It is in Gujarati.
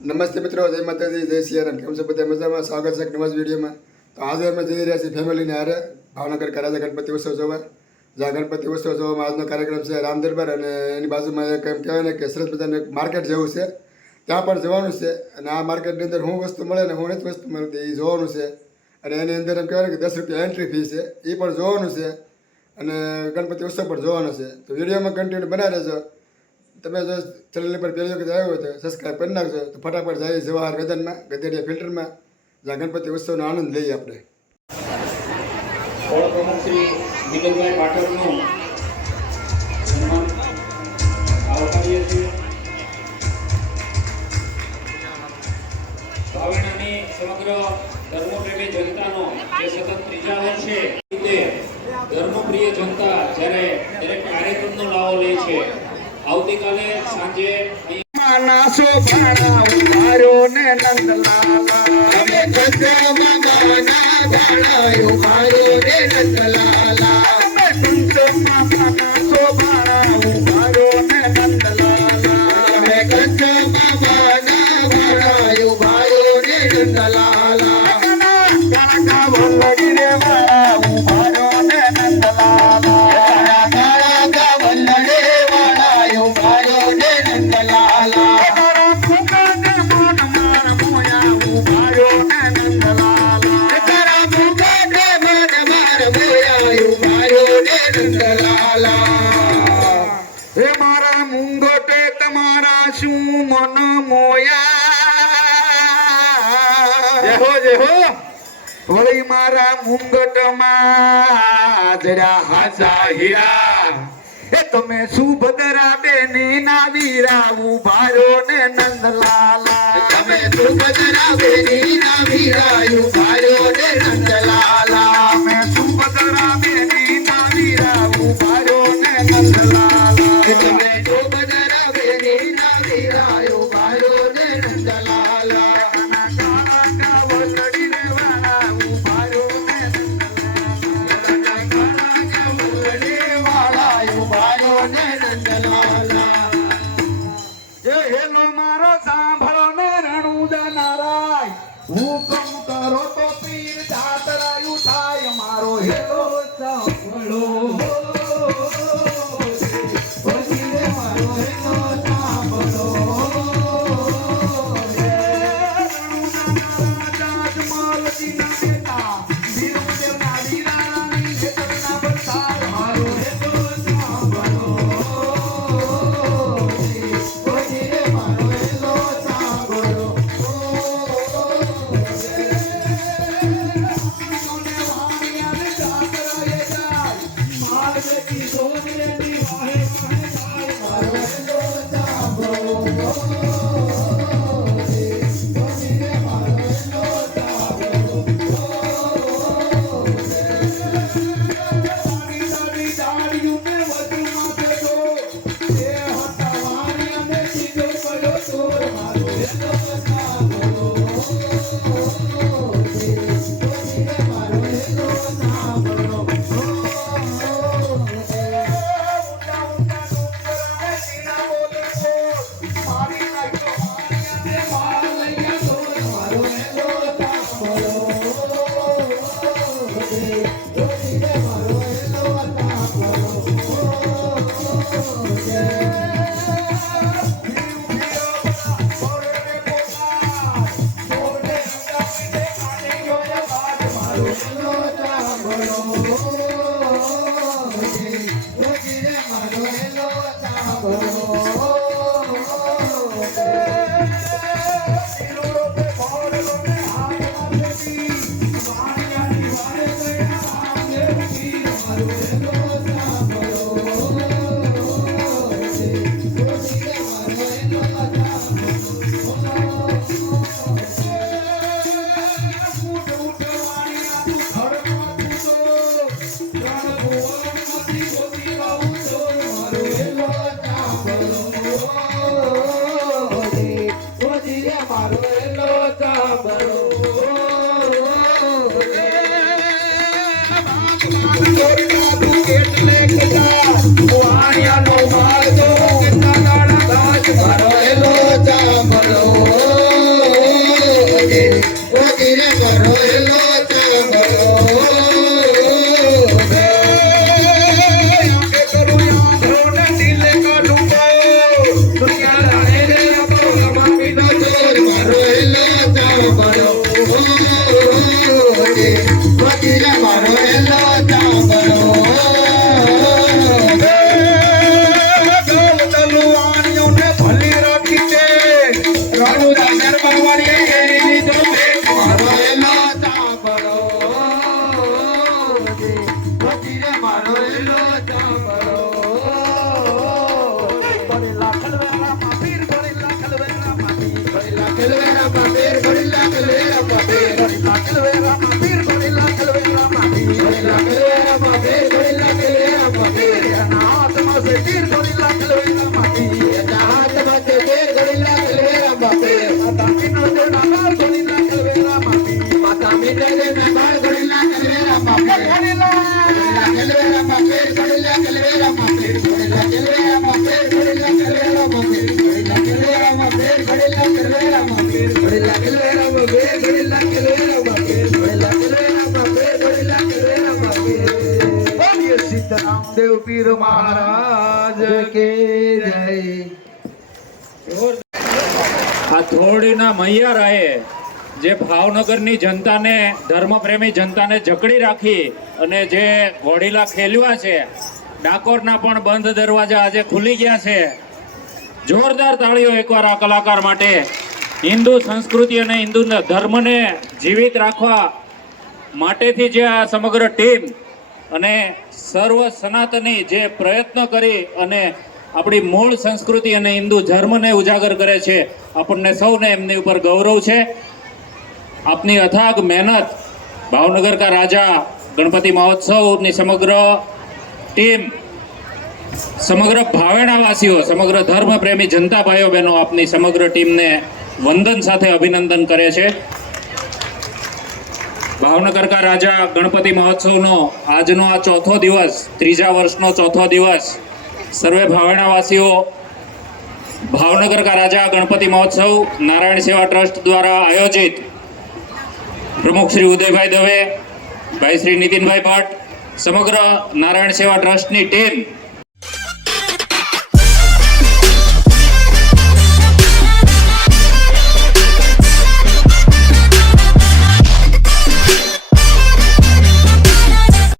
નમસ્તે મિત્રો, જય માતાજી, જય સિયારામ. કેમ છો બધા? મજામાં? સ્વાગત છે એક નવા વિડીયોમાં. તો આજે અમે જઈ રહ્યા છીએ ફેમિલીને હારે ભાવનગર કરાજા ગણપતિ ઉત્સવ જોવા. જ્યાં ગણપતિ ઉત્સવ જોવામાં આજનો કાર્યક્રમ છે રામ દરબાર, અને એની બાજુમાં એક એમ કહેવાય ને કે સરસ મજાનું એક માર્કેટ જેવું છે, ત્યાં પણ જવાનું છે. અને આ માર્કેટની અંદર શું વસ્તુ મળે ને શું નથી વસ્તુ મળતી એ જોવાનું છે. અને એની અંદર એમ કહેવાય કે 10 રૂપિયા એન્ટ્રી ફી છે, એ પણ જોવાનું છે. અને ગણપતિ ઉત્સવ પણ જોવાનો છે. તો વિડીયોમાં કન્ટિન્યુ બનાવી રહેજો. તમે જો ચેનલ પર પહેલી વખત આવ્યો હોય તો સબસ્ક્રાઈબ કરી નાખજો. તો ફટાફટ જઈએ જવાહર મેદાનમાં ગધેડિયા ફિલ્ટરમાં, જ્યાં ગણપતિ ઉત્સવનો આનંદ લઈએ આપણે. પ્રમુખ શ્રી દિલીપભાઈ પાઠકનું સન્માન આવકારીએ છીએ. ભાવનાની સમગ્ર ધર્મપ્રેમી જનતાનો જે સતત ત્રીજા વર્ષે ધર્મપ્રિય જનતા જ્યારે દરેક કાર્યક્રમનો લાવો લે છે. આવતીકાલે સાંજે નાસો ભાણા ઉભાર્યો ને નંદલાલા અમે ગંગામાં ગાના ગાણાયો ઉભાર્યો ને નંદલાલા અમે ગંગામાં નાસો ભાણા ઉભાર્યો ને નંદલાલા અમે ગંગામાં ગાના ગાણાયો ઉભાર્યો ને નંદલાલા ગાના વલ્લડી રે વાળા ઉભાર્યો ને નંદલાલા ગાના વલ્લડી વાળા ઉભાર્યો ને નંદલાલા હે મારા મુંગોટે તમારા શું મન મોયા જેહો જેહો વળી મારા મુંગટમાં જરા હાજા હીરા એ તમે સુભદ્રા બેની ના વીરા ઉભાર્યો ને નંદલાલા તમે સુભદ્રા બેની ના વીરા ઉભાર્યો ને નંદલાલા તમે સુભદ્રા બેની ના વીરા ઉભાર્યો ને નંદલાલા તમે સુભદ્રા બેની ના વીરા ઉભાર્યો ને નંદલાલા મારો સાંભળો ને રણુજા નારાય હુકમ કરો તો પીર જાતરાયું થાય મારો હેલો સાંભળો પછી રે મારો હેલો સાંભળો રણુજા નારા જાજમલજી ના બેટા વીરદેવ ના વીરાની ખેતરના બરસાત મારો હેલો સાંભળો મારો હેલો ચામલો કલવેરામાં પીર ઘોડીલા કલવેરામાં પીર ઘોડીલા કલવેરામાં પીર ઘોડીલા કલવેરામાં પીર ઘોડીલા કલવેરામાં પીર ઘોડીલા કલવેરામાં પીર એના હાથમાં છે પીર ઘોડીલા કલવેરામાં પીર એના હાથમાં છે પીર ઘોડીલા કલવેરામાં પીર માતા મીનર દેના બાળ ઘોડીલા કલવેરામાં પીર માતા મીનર દેના બાળ ઘોડીલા કલવેરામાં પીર ઘોડીલા કલવેરામાં પીર ઘોડીલા કલવેરામાં પીર ઘોડીલા કલવેરામાં પીર ઘોડીલા કલવેરામાં પીર ઘોડીલા કલવેરામાં પીર ઘોડીલા કલવેરામાં પીર ઘોડીલા કલવેરામાં પીર ઘોડીલા કલવેરામાં પીર ઘોડીલા કલવેરામાં પીર ઘોડીલા કલવેરામાં પીર બોલીએ સીતારામ દેવ પીર મહારાજ કે જય આ ધોરડીના મૈયારાએ જે ભાવનગરની જનતાને ધર્મપ્રેમી જનતાને જકડી રાખી અને જે ઘોડીલા ખેલવા છે, ડાકોરના પણ બંધ દરવાજા આજે ખુલી ગયા છે. જોરદાર તાળીઓ એકવાર આ કલાકાર માટે. હિન્દુ સંસ્કૃતિ અને હિન્દુ ધર્મને જીવિત રાખવા માટેથી જે આ સમગ્ર ટીમ અને સર્વ સનાતની જે પ્રયત્ન કરી અને આપણી મૂળ સંસ્કૃતિ અને હિન્દુ ધર્મને ઉજાગર કરે છે, આપણને સૌને એમની ઉપર ગૌરવ છે. આપની અથાગ મહેનત, ભાવનગર કા રાજા ગણપતિ મહોત્સવની સમગ્ર ટીમ, સમગ્ર ભાવેણાવાસીઓ, સમગ્ર ધર્મપ્રેમી જનતા ભાઈઓ બહેનો આપની સમગ્ર ટીમને વંદન સાથે અભિનંદન કરે છે. ભાવનગર કા રાજા ગણપતિ મહોત્સવનો આજનો આ ચોથો દિવસ, ત્રીજા વર્ષનો ચોથો દિવસ, સર્વે ભાવેણાવાસીઓ ભાવનગર કા રાજા ગણપતિ મહોત્સવ નારાયણ સેવા ટ્રસ્ટ દ્વારા આયોજિત પ્રમુખ શ્રી ઉદયભાઈ દવે, ભાઈ શ્રી નીતિનભાઈ ભટ્ટ, સમગ્ર નારાયણ સેવા ટ્રસ્ટની ટીમ